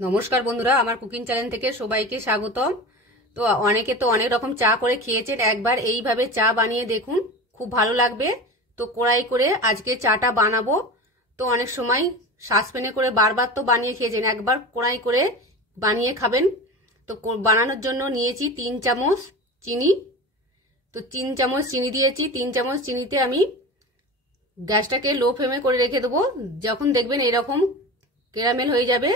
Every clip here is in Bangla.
নমস্কার বন্ধুরা, আমার কুকিং চ্যানেল থেকে সবাইকে স্বাগতম। তো অনেকে তো অনেক রকম চা করে খেয়েছেন, একবার এইভাবে চা বানিয়ে দেখুন, খুব ভালো লাগবে। তো কড়াই করে আজকে চাটা বানাবো। তো অনেক সময় সসপ্যানে করে বারবার তো বানিয়ে খেয়েছেন, একবার কড়াই করে বানিয়ে খাবেন। তো বানানোর জন্য নিয়েছি 3 চামচ চিনি। তো 3 চামচ চিনি দিয়েছি। 3 চামচ চিনিতে আমি গ্যাসটাকে লো ফ্লেমে করে রেখে দেবো। যখন দেখবেন এরকম ক্যারামেল হয়ে যাবে,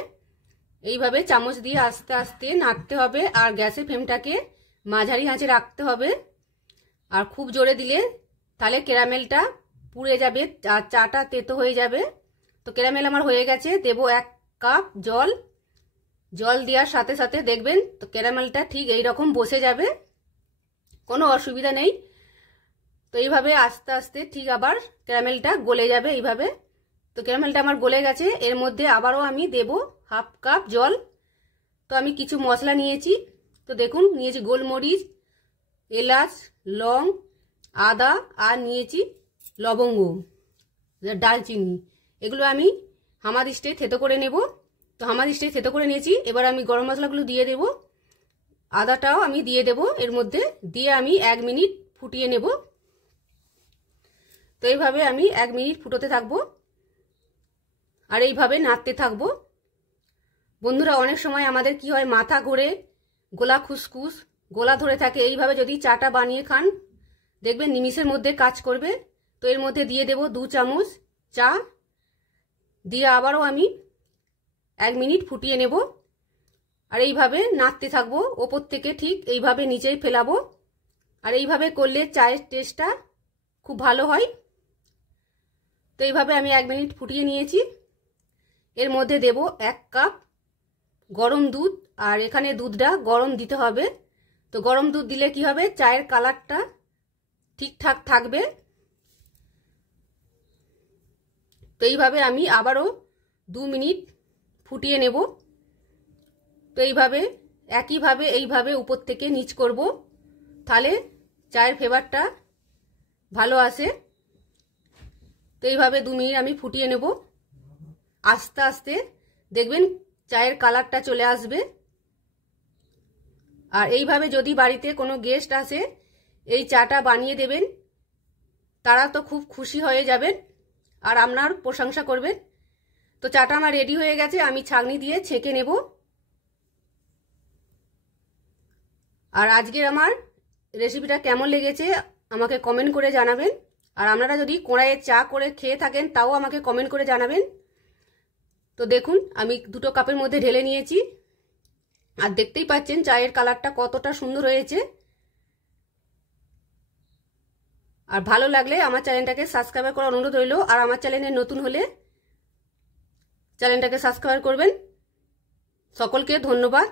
এইভাবে চামচ দিয়ে আস্তে আস্তে নাড়তে হবে, আর গ্যাসের ফ্লেমটাকে মাঝারি আঁচে রাখতে হবে। আর খুব জোরে দিলে তাহলে ক্যারামেলটা পুড়ে যাবে আর চাটা তেতো হয়ে যাবে। তো ক্যারামেল আমার হয়ে গেছে। দেব 1 কাপ জল। জল দেওয়ার সাথে সাথে দেখবেন তো ক্যারামেলটা ঠিক এই রকম বসে যাবে, কোনো অসুবিধা নেই। তো এইভাবে আস্তে আস্তে ঠিক আবার ক্যারামেলটা গলে যাবে এইভাবে। তো ক্যারামেলটা আমার গলে গেছে। এর মধ্যে আবারও আমি দেব 1/2 কাপ জল। তো আমি কিছু মশলা নিয়েছি। তো দেখুন, নিয়েছি গোলমরিচ, এলাচ, লং, আদা, আর নিয়েছি লবঙ্গ, ডালচিনি। এগুলো আমি হামাদিস্তে থেতো করে নেব। তো হামাদিস্তে থেতো করে নিয়েছি। এবার আমি গরম মশলাগুলো দিয়ে দেব, আদাটাও আমি দিয়ে দেব এর মধ্যে, দিয়ে আমি 1 মিনিট ফুটিয়ে নেব। তো এইভাবে আমি 1 মিনিট ফুটোতে থাকবো আর এইভাবে নাড়তে থাকবো। বন্ধুরা, অনেক সময় আমাদের কি হয়, মাথা ঘুরে, গলা খুসখুস, গলা ধরে থাকে। এইভাবে যদি চাটা বানিয়ে খান, দেখবেন নিমিষের মধ্যে কাজ করবে। তো এর মধ্যে দিয়ে দেব 2 চামচ চা, দিয়ে আবারও আমি 1 মিনিট ফুটিয়ে নেব। আর এইভাবে নাড়তে থাকবো, ওপর থেকে ঠিক এইভাবে নিচেই ফেলাবো। আর এইভাবে করলে চায়ের টেস্টটা খুব ভালো হয়। তো এইভাবে আমি 1 মিনিট ফুটিয়ে নিয়েছি। এর মধ্যে দেব 1 কাপ গরম দুধ, আর এখানে দুধটা গরম দিতে হবে। তো গরম দুধ দিলে কি হবে, চায়ের কালারটা ঠিকঠাক থাকবে। তো এইভাবে আমি আবারও 2 মিনিট ফুটিয়ে নেব। তো এইভাবে একইভাবে এইভাবে উপর থেকে নিচ করব, তাহলে চায়ের ফ্লেভারটা ভালো আসে। তো এইভাবে 2 মিনিট আমি ফুটিয়ে নেব। আস্তে আস্তে দেখবেন চায়ের কালারটা চলে আসবে। আর এইভাবে যদি বাড়িতে কোনো গেস্ট আসে, এই চাটা বানিয়ে দেবেন, তারা তো খুব খুশি হয়ে যাবেন আর আপনার প্রশংসা করবেন। তো চাটা আমার রেডি হয়ে গেছে, আমি ছাঁকনি দিয়ে ছেঁকে নেব। আর আজকের আমার রেসিপিটা কেমন লেগেছে আমাকে কমেন্ট করে জানাবেন। আর আপনারা যদি কড়াইয়ে চা করে খেয়ে থাকেন, তাও আমাকে কমেন্ট করে জানাবেন। তো দেখুন, আমি 2 কাপের মধ্যে ঢেলে নিয়েছি, আর দেখতেই পাচ্ছেন চায়ের কালারটা কতটা সুন্দর হয়েছে। আর ভালো লাগলে আমার চ্যানেলটাকে সাবস্ক্রাইব করার অনুরোধ রইল। আর আমার চ্যানেলে নতুন হলে চ্যানেলটাকে সাবস্ক্রাইব করবেন। সকলকে ধন্যবাদ।